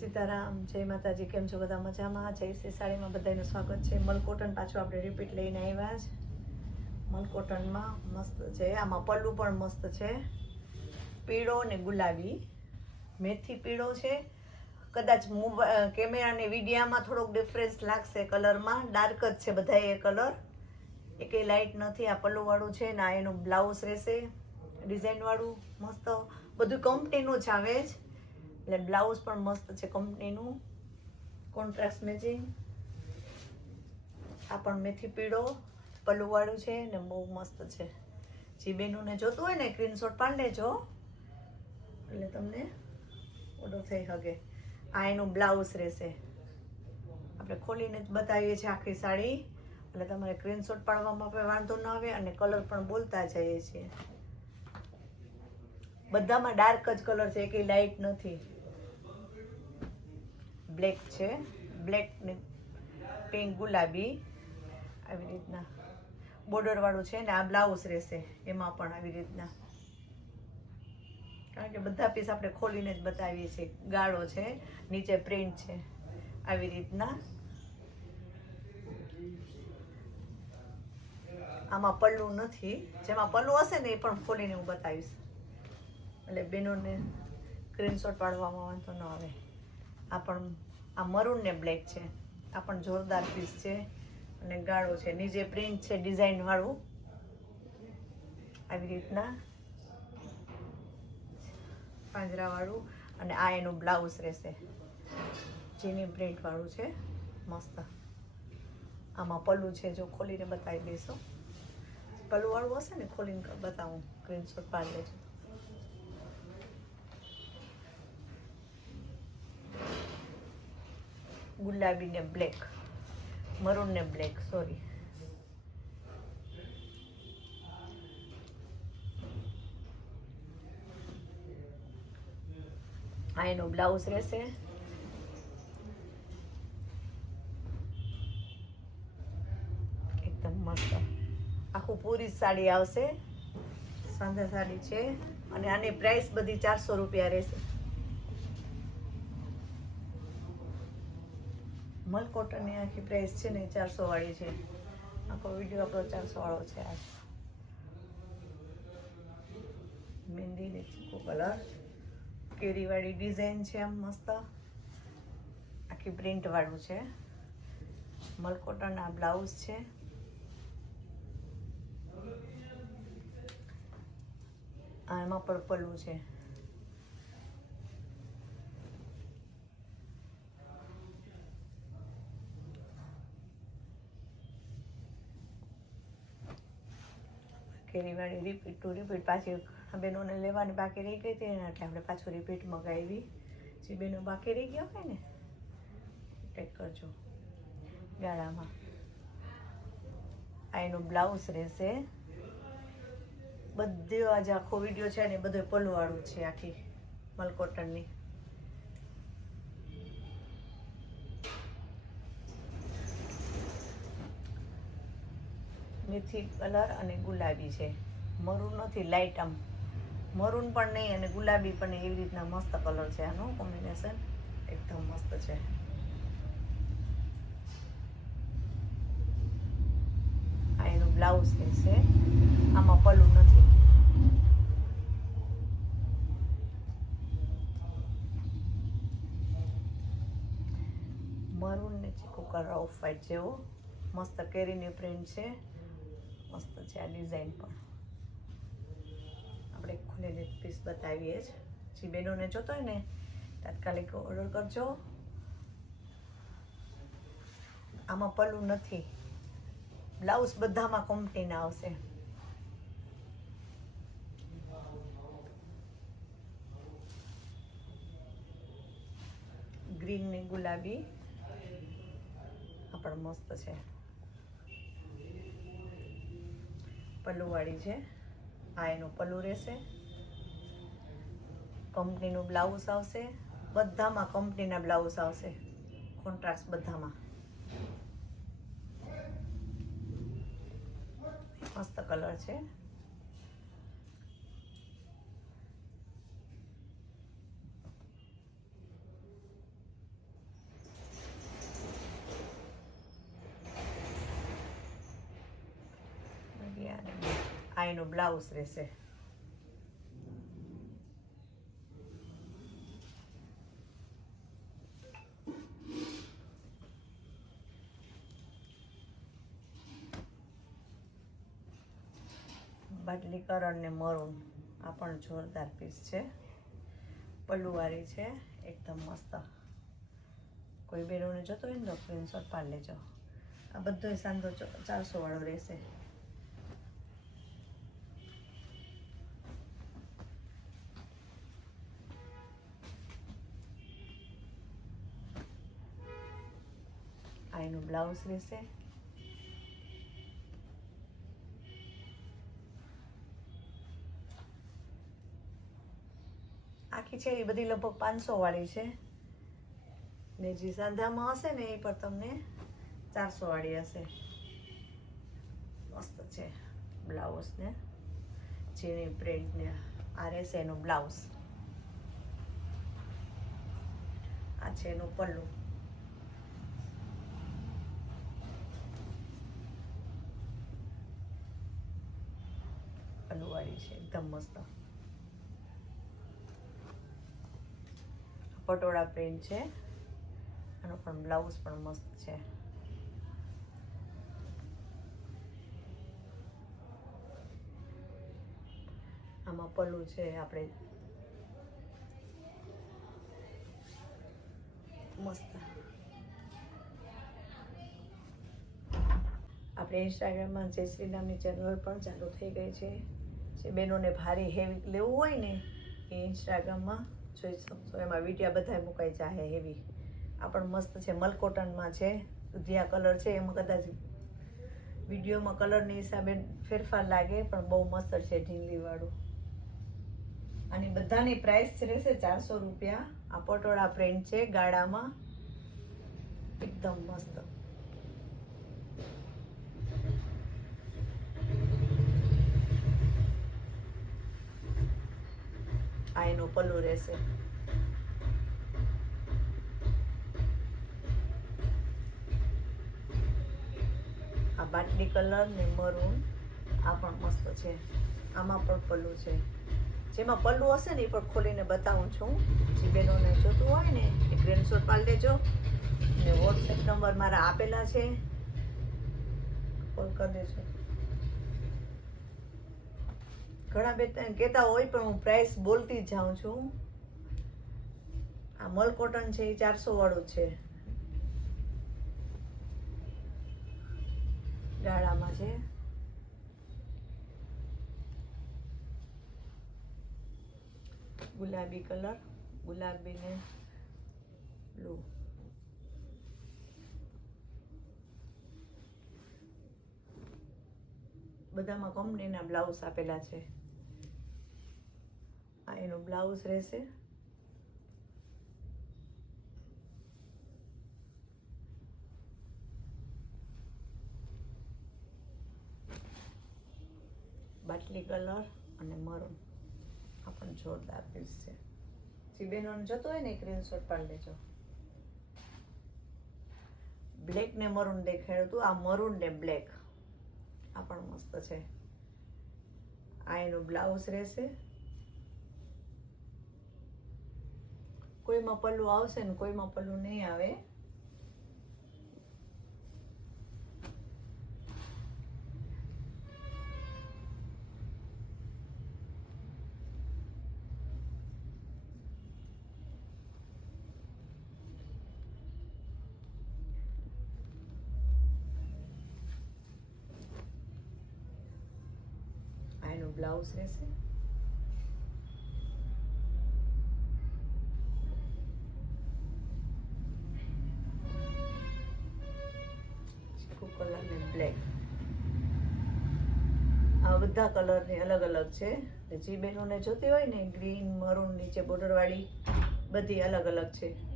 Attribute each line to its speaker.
Speaker 1: સીતારામ, જય માતાજી, કેમ છો બધા મજામાં? જય શ્રી સાડીમાં બધાનું સ્વાગત છે. મલકોટન પાછું આપણે રિપીટ લઈને આવ્યા છે મલકોટનમાં મસ્ત છે. આમાં પલ્લું પણ મસ્ત છે. પીળો ને ગુલાબી. મેથી પીળો છે. કદાચ કેમેરા અને વિડીયામાં થોડોક ડિફરન્સ લાગશે કલરમાં. ડાર્ક જ છે બધા એ કલર એકેય લાઇટ નથી. આ પલ્લુવાળું છે ને આ એનું બ્લાઉઝ રહેશે. ડિઝાઇનવાળું મસ્ત. બધું કંપનીનું જ આવે જ. એટલે બ્લાઉઝ પણ મસ્ત છે કંપનીનું કોન્ટ્રાસ્ટ મેચિંગ આ પણ મેથી પીળો પલ્લુવાળું છે ને બહુ મસ્ત છે જે બેનોને જોતું હોય ને સ્ક્રીનશોટ પાડી લેજો એટલે તમને ઓર્ડર થઈ શકે આ એનું બ્લાઉઝ રહેશે આપણે ખોલીને જ બતાવીએ છીએ આખી સાડી એટલે તમારે સ્ક્રીનશોટ પાડવામાં પણ વાંધો ન આવે અને કલર પણ બોલતા જઈએ છીએ બધામાં ડાર્ક જ કલર છે, એકેય લાઇટ નથી. બ્લેક છે. બ્લેક ને પિંક ગુલાબી. આવી રીતના. બોર્ડર વાળું છે ને આ બ્લાઉઝ રહેશે. એમાં પણ આવી રીતના. કારણ કે બધા પીસ આપણે ખોલીને જ બતાવીએ છીએ. ગાળો છે, નીચે પ્રિન્ટ છે. આવી રીતના. આમાં પલ્લું નથી. જેમાં પલ્લું હશે ને એ પણ ખોલીને હું બતાવીશ. એટલે બેનોને સ્ક્રીનશોટ પાડવામાં વાંધો ન આવે. આ પણ, આ મરૂન ને બ્લેક છે. આ પણ જોરદાર પીસ છે અને ગાળો છે. નીચે પ્રિન્ટ છે ડિઝાઇનવાળું આવી રીતના પાંજરાવાળું અને આ એનું બ્લાઉઝ રહેશે. જેની પ્રિન્ટવાળું છે, મસ્ત. આમાં પલ્લું છે, જો ખોલીને બતાવી દઈશું. પલ્લુવાળું હશે ને ખોલીને બતાવું. સ્ક્રીનશોટ પાડી લેજો ગુલાબી ને બ્લેક મરૂન ને બ્લેક સોરી આ એનો બ્લાઉઝ રહેશે. એકદમ મસ્ત. આખું પૂરી સાડી આવશે. સાંધા સાડી છે. અને આની પ્રાઇસ બધી ચારસો રૂપિયા રહેશે. મલ કોટનની આખી પ્રાઇસ છે ને ચારસો વાળી છે. આખો વીડિયો આપણો ચારસો વાળો છે આ. મહેંદી ને ચીકુ કલર. કેરીવાળી ડિઝાઇન છે આમ મસ્ત. આખી પ્રિન્ટ વાળું છે. મલ કોટન આ બ્લાઉઝ છે. આ એમાં પણ પલ્લું છે. કેરીવાળી રિપીટ ટુ રિપીટ પાછી આ બેનોને લેવાની બાકી રહી ગઈ હતી એના એટલે આપણે પાછું રિપીટ મગાવી. જે બહેનો બાકી રહી ગયા હોય ને ટેક કરજો ગાળામાં. આ એનો બ્લાઉઝ રહેશે. બધે આજે આખો વીડિયો છે ને બધો પલવાળું છે આખી, મલકોટનની. મેથી કલર અને ગુલાબી છે. મરૂન નથી લાઇટ આમ. મરૂન પણ નહીં અને ગુલાબી પણ એવી રીતના મસ્ત કલર છે. આનું કોમ્બિનેશન એકદમ મસ્ત છે. આ એનું બ્લાઉઝ છે, આમાં પલુ નથી. મરૂન ને ચીકુ કલર ઓફ વાઇટ જેવો. મસ્ત કેરીની પ્રિન્ટ છે. મસ્ત છે આ ડિઝાઇન પણ. આપણે ખુલેલી પીસ બતાવીએ જ. જે બહેનોને જોતો હોય ને, તાત્કાલિક ઓર્ડર કરજો. આમાં પલ્લું નથી. બ્લાઉઝ બધામાં કંપનીના આવશે. ગ્રીન ને ગુલાબી. પણ મસ્ત છે. પલ્લુવાળી છે. આ એનું પલ્લું રહેશે. કંપનીનું બ્લાઉઝ આવશે. બધામાં કંપનીના બ્લાઉઝ આવશે. કોન્ટ્રાસ્ટ બધામાં. મસ્ત કલર છે. એનું બ્લાઉઝ રહેશે બાટલી કરણ ને મરૂન આ પણ જોરદાર પીસ છે. પલ્લુવાળી છે, એકદમ મસ્ત. કોઈ બેરોને જતો હોય ને તો સ્ક્રીનશોટ પાડી લેજો. આ બધો સાંધો ચારસો વાળો રહેશે. આ બ્લાઉઝ રહેશે આખી છે એ બધી લગભગ પાંચસો વાળી છે ને જે સાંધામાં હશે ને એ પર તમને ચારસો વાળી હશે મસ્ત છે બ્લાઉઝ ને જેની પ્રિન્ટ ને આ રહેશે એનું બ્લાઉઝ આ છે એનું પલ્લું પલ્લુવાળી છે એકદમ મસ્ત. પટોળા પ્રિન્ટ છે. આનો પણ બ્લાઉઝ પણ મસ્ત છે. આમાં પલ્લું છે, આપણે મસ્ત. આપણે ઇન્સ્ટાગ્રામમાં જય શ્રી નામની ચેનલ પણ ચાલુ થઈ ગઈ છે. જે બહેનોને ભારે હેવી લેવું હોય ને એ ઇન્સ્ટાગ્રામમાં જોઈ શકશો એમાં વિડીયા બધા મુકાઈ જાય હેવી. આ પણ મસ્ત છે. મલકોટનમાં છે. દુધિયા કલર છે. એમાં કદાચ વિડીયોમાં કલરની હિસાબે ફેરફાર લાગે, પણ બહુ મસ્ત છે ઢીંગલીવાળું. અને બધાની પ્રાઇસ રહેશે ચારસો રૂપિયા. આ પટોળા પ્રિન્ટ છે ગાળામાં એકદમ મસ્ત આ એનું પલું રહેશે. આ બાટલી કલર ને મરૂન આ પણ મસ્ત છે. આમાં પણ પલ્લું છે. જેમાં પલ્લું હશે ને એ પણ ખોલીને બતાવું છું. જે બહેનોને જોતું હોય ને, એ સ્ક્રીનશોટ પાડી લેજો ને વોટ્સએપ નંબર મારા આપેલા છે. કોલ કરી દેજો. ઘણા બે કહેતા હોય, પણ હું પ્રાઇસ બોલતી જાઉં છું. આ મલ કોટન છે, એ ચારસો વાળું છે. ગાળામાં છે. ગુલાબી કલર, ગુલાબી ને બ્લુ બધામાં કંપનીના બ્લાઉઝ આપેલા છે. એનું બ્લાઉઝ રહેશે બાટલી કલર અને મરૂન આ પણ જોરદાર પીસ છે જે બહેનોને જતો હોય ને સ્ક્રીનશોટ પાડી લેજો બ્લેક ને મરૂન દેખાયું હતું આ મરૂન ને બ્લેક આ પણ મસ્ત છે આ એનું બ્લાઉઝ રહેશે કોઈમાં પલ્લું આવશે ને કોઈમાં પલ્લું નહીં આવે આ એનું બ્લાઉઝ રહેશે બધા કલરની અલગ અલગ છે. જે બહેનોને જોતી હોય ને ગ્રીન મરૂન નીચે બોર્ડર વાળી બધી અલગ અલગ છે.